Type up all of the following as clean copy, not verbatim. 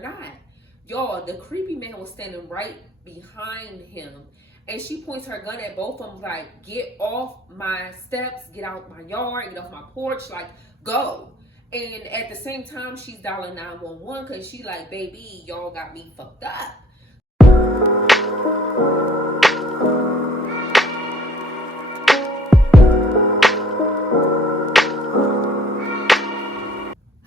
not. Y'all, the creepy man was standing right behind him. And she points her gun at both of them, like, get off my steps, get out my yard, get off my porch, like, go. And at the same time, she's dialing 911 because she like, baby, y'all got me fucked up.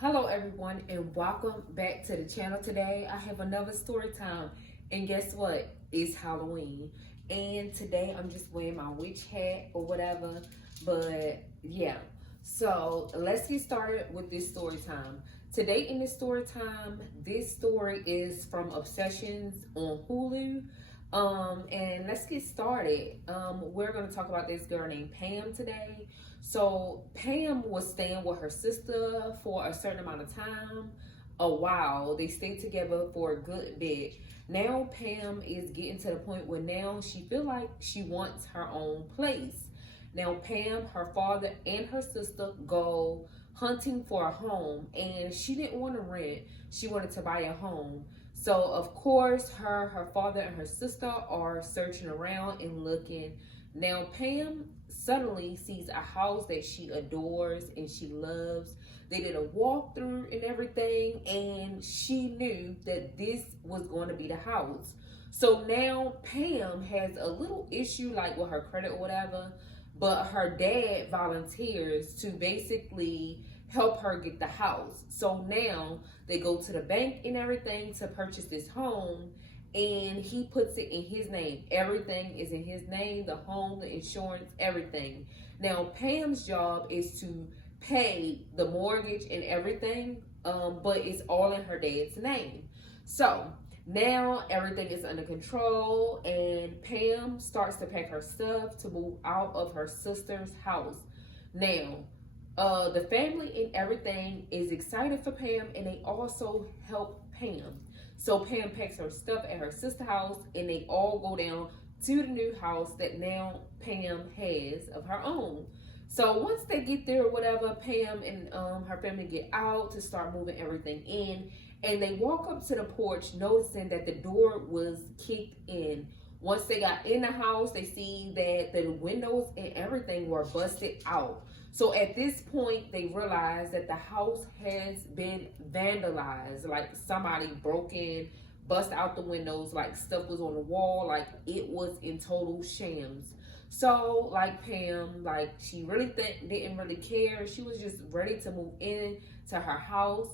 Hello everyone and welcome back to the channel. Today I have another story time, and guess what? It's Halloween, and today I'm just wearing my witch hat or whatever. But yeah, so let's get started with this story time. Today in this story time, this story is from Obsessions on Hulu. And let's get started. We're going to talk about this girl named Pam today. So Pam was staying with her sister for a certain amount of time, a while. They stayed together for a good bit. Now Pam is getting to the point where now she feel like she wants her own place. Now Pam, her father, and her sister go hunting for a home, and she didn't want to rent. She wanted to buy a home. So of course her father and her sister are searching around and looking. Now Pam suddenly sees a house that she adores and she loves. They did a walkthrough and everything, and she knew that this was going to be the house. So now Pam has a little issue like with her credit or whatever, but her dad volunteers to basically help her get the house. So now they go to the bank and everything to purchase this home, and he puts it in his name. Everything is in his name, the home, the insurance, everything. Now Pam's job is to pay the mortgage and everything, but it's all in her dad's name. So now everything is under control, and Pam starts to pack her stuff to move out of her sister's house. Now the family and everything is excited for Pam, and they also help Pam. So Pam packs her stuff at her sister's house, and they all go down to the new house that now Pam has of her own. So once they get there or whatever, Pam and her family get out to start moving everything in, and they walk up to the porch noticing that the door was kicked in. Once they got in the house, they see that the windows and everything were busted out. So at this point, they realize that the house has been vandalized. Like somebody broke in, bust out the windows, like stuff was on the wall, like it was in total shams. So like Pam, like she really didn't really care. She was just ready to move in to her house,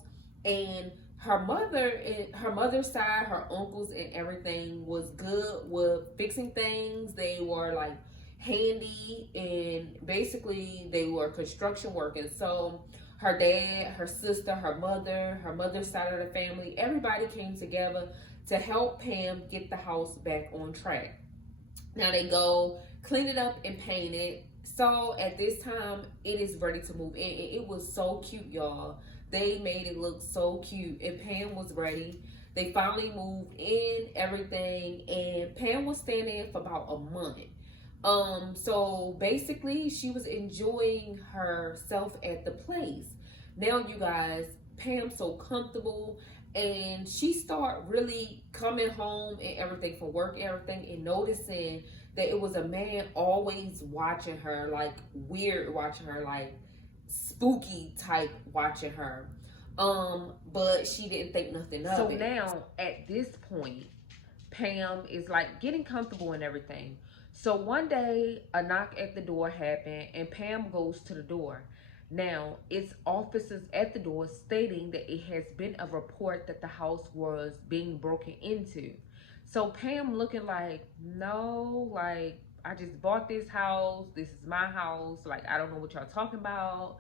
and her mother's side, her uncles and everything was good with fixing things. They were like handy, and basically they were construction workers. So her dad, her sister, her mother's side of the family, everybody came together to help Pam get the house back on track. Now they go clean it up and paint it. So at this time, it is ready to move in. And it was so cute, y'all. They made it look so cute, and Pam was ready. They finally moved in everything, and Pam was staying there for about a month. So basically she was enjoying herself at the place. Now you guys, Pam's so comfortable, and she start really coming home and everything from work and everything, and noticing that it was a man always watching her, like weird watching her, like spooky type watching her. But she didn't think nothing of it. So now at this point, Pam is like getting comfortable and everything. So one day a knock at the door happened, and Pam goes to the door. Now it's officers at the door stating that it has been a report that the house was being broken into. So Pam looking like, no, like I just bought this house. This is my house. Like, I don't know what y'all talking about.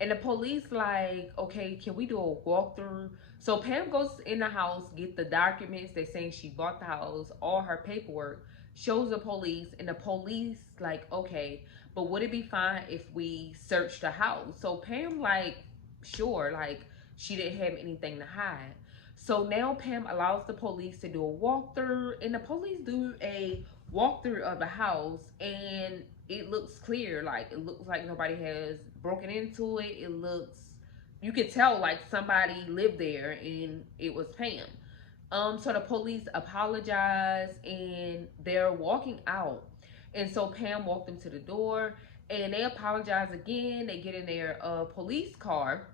And the police like, okay, can we do a walkthrough? So Pam goes in the house, get the documents that saying she bought the house, all her paperwork, shows the police, and the police like, okay, but would it be fine if we search the house? So Pam like, sure, like she didn't have anything to hide. So now Pam allows the police to do a walkthrough, and the police do a walkthrough of the house, and it looks clear. Like it looks like nobody has broken into it. It looks you could tell like somebody lived there and it was Pam. So the police apologized and they're walking out. And so Pam walked them to the door and they apologize again. They get in their police car.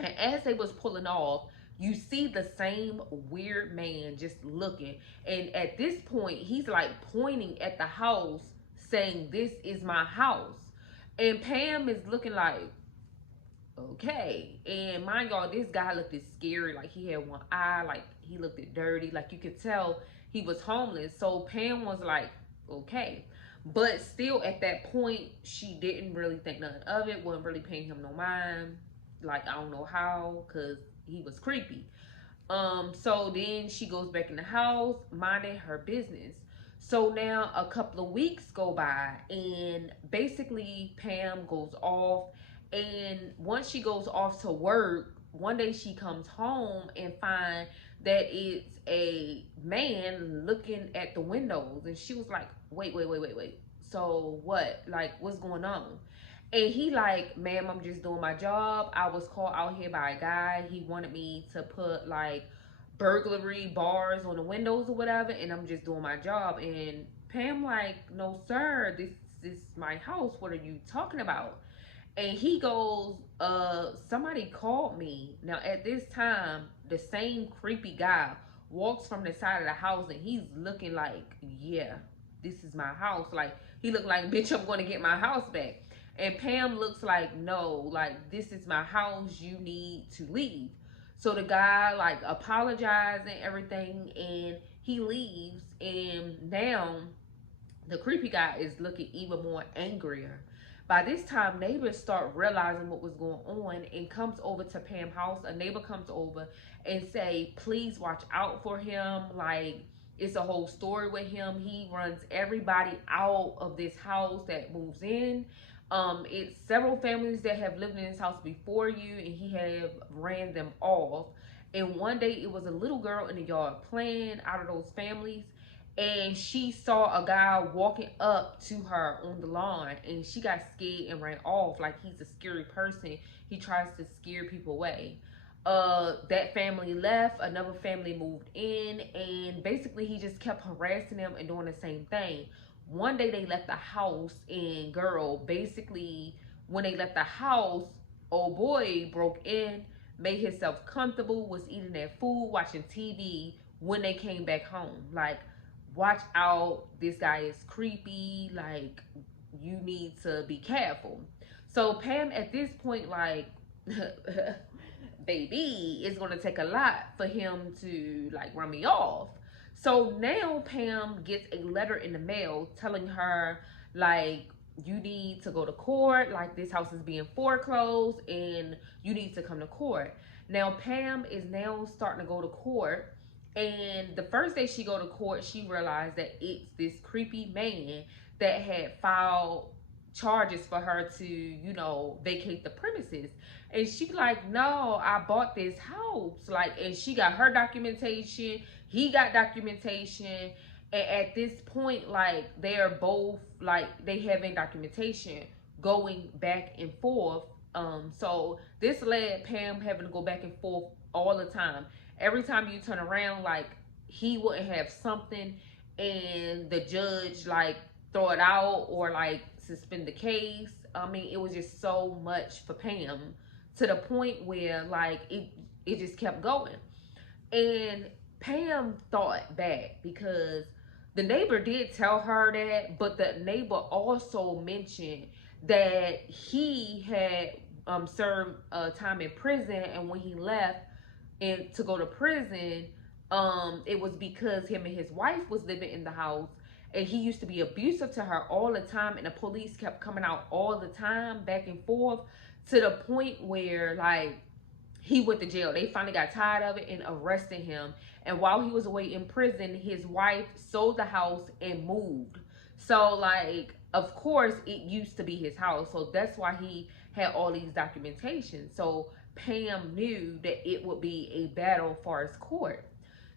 And as they was pulling off, you see the same weird man just looking. And at this point, he's like pointing at the house saying, "This is my house." And Pam is looking like, okay. And mind y'all, this guy looked scary. Like he had one eye, like he looked dirty. Like you could tell he was homeless. So Pam was like, okay. But still at that point, she didn't really think nothing of it. Wasn't really paying him no mind. Like I don't know how, cause he was creepy. So then she goes back in the house, minding her business. So now a couple of weeks go by, and basically Pam goes off. And once she goes off to work, one day she comes home and find that it's a man looking at the windows, and she was like, wait. So what? Like, what's going on? And he like, "Ma'am, I'm just doing my job. I was called out here by a guy. He wanted me to put like burglary bars on the windows or whatever, and I'm just doing my job." And Pam like, "No, sir, this is my house. What are you talking about?" And he goes, "Somebody called me." Now at this time, the same creepy guy walks from the side of the house and he's looking like, "Yeah, this is my house." Like he looked like, "Bitch, I'm gonna get my house back." And Pam looks like, "No, like this is my house. You need to leave." So the guy like apologized and everything, and he leaves. And now the creepy guy is looking even more angrier. By this time, neighbors start realizing what was going on and comes over to Pam's house. A neighbor comes over and say, "Please watch out for him. Like, it's a whole story with him. He runs everybody out of this house that moves in. It's several families that have lived in this house before you, and he have ran them off. And one day it was a little girl in the yard playing out of those families, and she saw a guy walking up to her on the lawn, and she got scared and ran off. Like he's a scary person. He tries to scare people away. That family left, another family moved in, and basically he just kept harassing them and doing the same thing. One day they left the house, and girl, basically when they left the house, old boy broke in, made himself comfortable, was eating their food, watching TV when they came back home. Like, watch out, this guy is creepy, like you need to be careful. So Pam at this point like, baby, it's gonna take a lot for him to like run me off. So now Pam gets a letter in the mail telling her like, you need to go to court, like this house is being foreclosed and you need to come to court. Now Pam is now starting to go to court, and the first day she go to court, she realized that it's this creepy man that had filed charges for her to, you know, vacate the premises. And she like, "No, I bought this house." Like, and she got her documentation, he got documentation. And at this point, like, they are both like, they having documentation going back and forth. So this led Pam having to go back and forth all the time. Every time you turn around, like, he wouldn't have something and the judge like throw it out or like suspend the case. I mean, it was just so much for Pam, to the point where like it just kept going. And Pam thought back because the neighbor did tell her that, but the neighbor also mentioned that he had served time in prison, and when he left and to go to prison, it was because him and his wife was living in the house, and he used to be abusive to her all the time, and the police kept coming out all the time, back and forth, to the point where like he went to jail. They finally got tired of it and arrested him. And while he was away in prison, his wife sold the house and moved. So like, of course, it used to be his house. So that's why he had all these documentation. So Pam knew that it would be a battle for his court.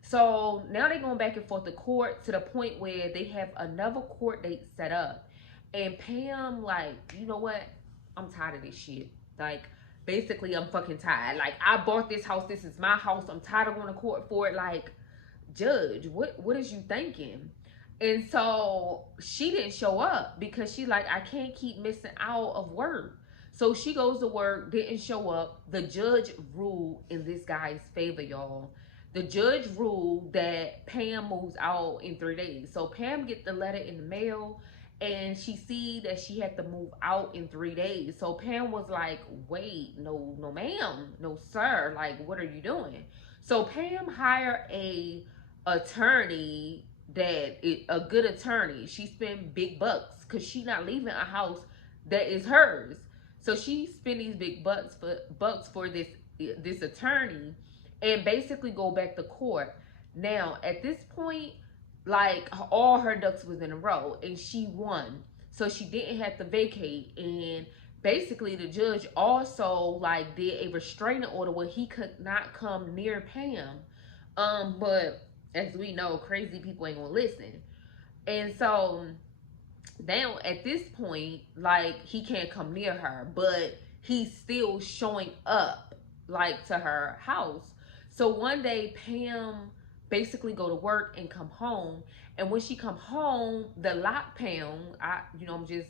So now they're going back and forth to court, to the point where they have another court date set up. And Pam like, you know what? I'm tired of this shit. Like, basically, I'm fucking tired. Like, I bought this house. This is my house. I'm tired of going to court for it. Like, judge, what is you thinking? And so she didn't show up because she like, I can't keep missing out of work. So she goes to work, didn't show up. The judge ruled in this guy's favor, y'all. The judge ruled that Pam moves out in 3 days. So Pam get the letter in the mail, and she see that she had to move out in 3 days. So Pam was like, wait, no ma'am, no sir, like, what are you doing? So Pam hired a attorney, a good attorney. She spent big bucks because she not leaving a house that is hers. So she spent these big bucks for this attorney, and basically go back to court. Now at this point, like, all her ducks was in a row, and she won. So she didn't have to vacate. And basically the judge also like did a restraining order where he could not come near Pam. But as we know, crazy people ain't gonna listen. And so now at this point, like, he can't come near her, but he's still showing up like to her house. So one day Pam basically go to work and come home, and when she come home, the lock pound, I'm just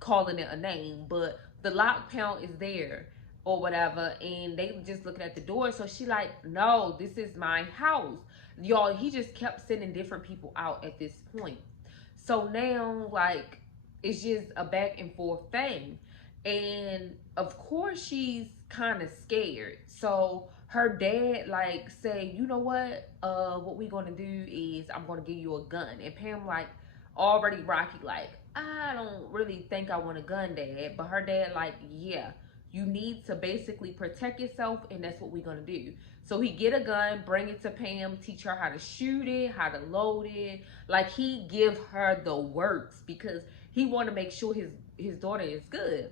calling it a name, but the lock pound is there or whatever, and they just looking at the door. So she like, no, this is my house. Y'all, he just kept sending different people out at this point. So now, like, it's just a back and forth thing. And of course, she's kind of scared. So her dad, like, say, you know what we gonna do is I'm gonna give you a gun. And Pam, like, already rocky, like, I don't really think I want a gun, Dad. But her dad, like, yeah, you need to basically protect yourself, and that's what we're gonna do. So he get a gun, bring it to Pam, teach her how to shoot it, how to load it. Like, he give her the works because he want to make sure his daughter is good.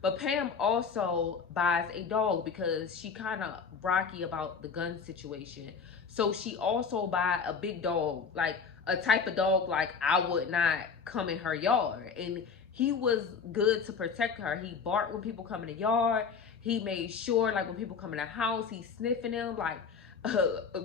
But Pam also buys a dog because she kind of rocky about the gun situation. So she also buy a big dog, like a type of dog like I would not come in her yard. And he was good to protect her. He barked when people come in the yard. He made sure, like, when people come in the house, he's sniffing them. Like,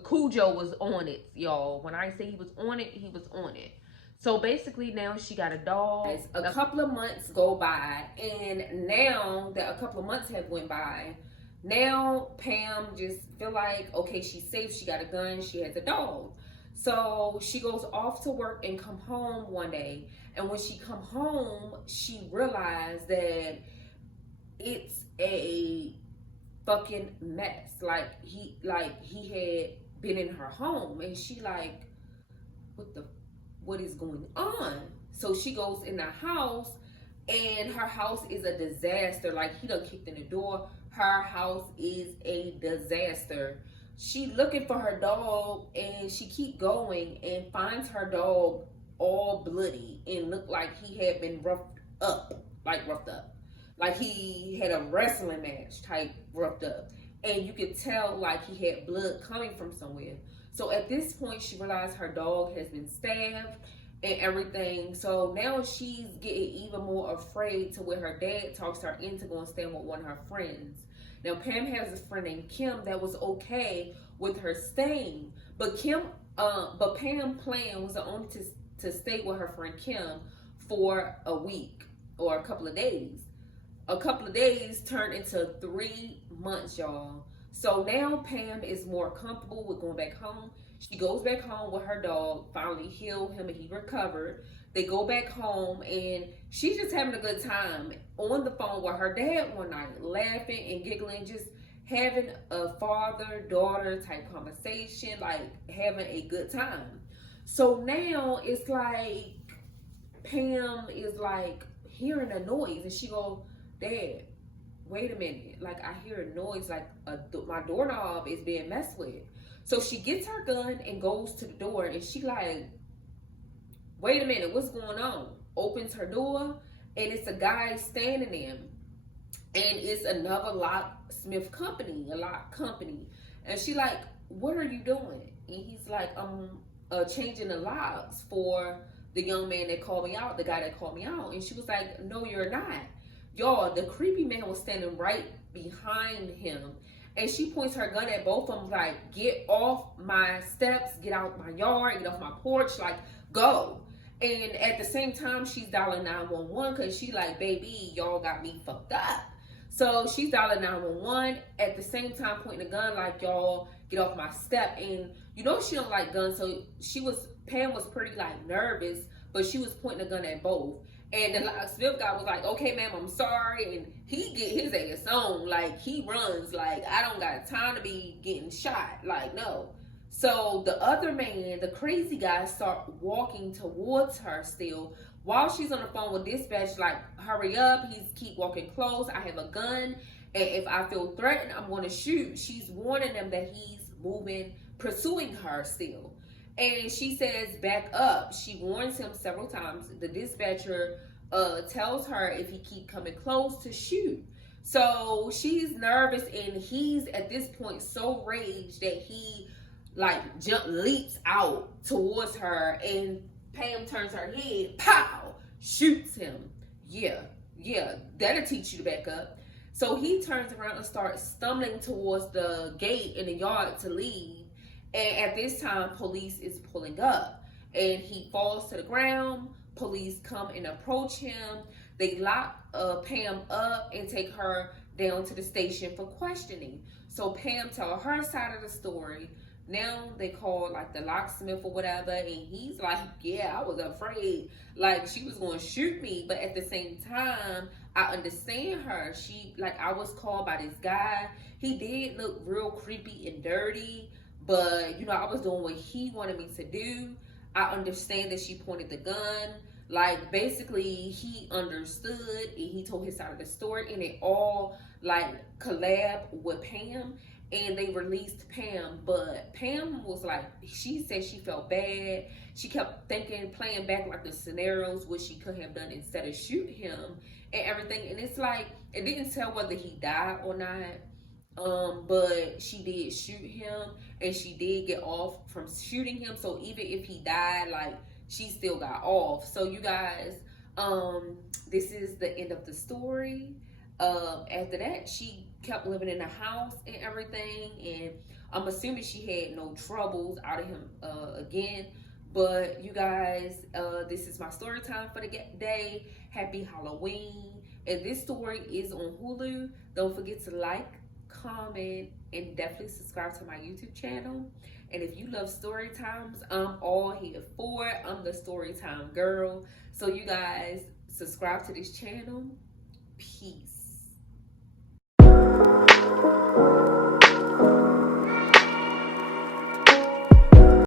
Cujo was on it, y'all. When I say he was on it, he was on it. So basically now she got a dog. A couple of months go by, and now that a couple of months have went by, now Pam just feel like, okay, she's safe. She got a gun. She has a dog. So she goes off to work and come home one day. And when she come home, she realized that it's a fucking mess. Like he had been in her home, and she like, what is going on? So she goes in the house, and her house is a disaster. Like, he done kicked in the door. Her house is a disaster. She looking for her dog, and she keep going and finds her dog all bloody and looked like he had been roughed up. Like he had a wrestling match type roughed up. And you could tell like he had blood coming from somewhere. So at this point, she realized her dog has been stabbed and everything. So now she's getting even more afraid, to where her dad talks her into going to stay with one of her friends. Now Pam has a friend named Kim that was okay with her staying, but Pam plan was only to stay with her friend Kim for a week or a couple of days. A couple of days turned into 3 months, y'all. So now Pam is more comfortable with going back home. She goes back home with her dog, finally healed him and he recovered. They go back home, and she's just having a good time on the phone with her dad one night, laughing and giggling, just having a father-daughter type conversation, like having a good time. So now it's like Pam is like hearing a noise, and she go, Dad, wait a minute, like I hear a noise, like my doorknob is being messed with. So she gets her gun and goes to the door, and she like, wait a minute, what's going on? Opens her door, and it's a guy standing there, and it's another locksmith company, a lock company. And she like, what are you doing? And he's like, I'm changing the locks for the young man that called me out, the guy that called me out. And she was like, no, you're not. Y'all, the creepy man was standing right behind him, and she points her gun at both of them, like, get off my steps, get out my yard, get off my porch, like, go. And at the same time, she's dialing 911 because she like, baby, y'all got me fucked up. So she's dialing 911 at the same time, pointing a gun like, y'all get off my step. And you know she don't like guns, so Pam was pretty like nervous, but she was pointing a gun at both. And the locksmith guy was like, okay, ma'am, I'm sorry. And he get his ass on, like, he runs, like, I don't got time to be getting shot, like, no. So the other man, the crazy guy, start walking towards her still while she's on the phone with dispatch, like, hurry up, he's keep walking close, I have a gun, and if I feel threatened, I'm going to shoot. She's warning them that he's moving, pursuing her still. And she says, back up. She warns him several times. The dispatcher tells her if he keep coming close to shoot. So she's nervous, and he's at this point so raged that he like leaps out towards her, and Pam turns her head, pow, shoots him. Yeah, that'll teach you to back up. So he turns around and starts stumbling towards the gate in the yard to leave. And at this time, police is pulling up, and he falls to the ground. Police come and approach him. They lock Pam up and take her down to the station for questioning. So Pam tells her side of the story. Now they call like the locksmith or whatever, and he's like, yeah, I was afraid, like she was going to shoot me. But at the same time, I understand her. She like, I was called by this guy. He did look real creepy and dirty, but you know, I was doing what he wanted me to do. I understand that she pointed the gun. Like, basically, he understood, and he told his side of the story, and it all like collabed with Pam. And they released Pam, but Pam was like, she said she felt bad. She kept thinking, playing back like the scenarios, what she could have done instead of shoot him and everything. And it's like, it didn't tell whether he died or not, but she did shoot him, and she did get off from shooting him. So even if he died, like, she still got off. So you guys, this is the end of the story. After that, she kept living in the house and everything, and I'm assuming she had no troubles out of him again. But you guys, this is my story time for the day. Happy Halloween. And this story is on Hulu. Don't forget to like, comment, and definitely subscribe to my YouTube channel. And if you love story times, I'm all here for it. I'm the story time girl. So you guys, subscribe to this channel. Peace.